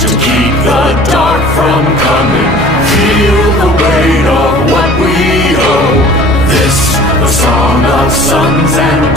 to keep the dark from coming. Feel the weight of what we owe. This, the song of sons and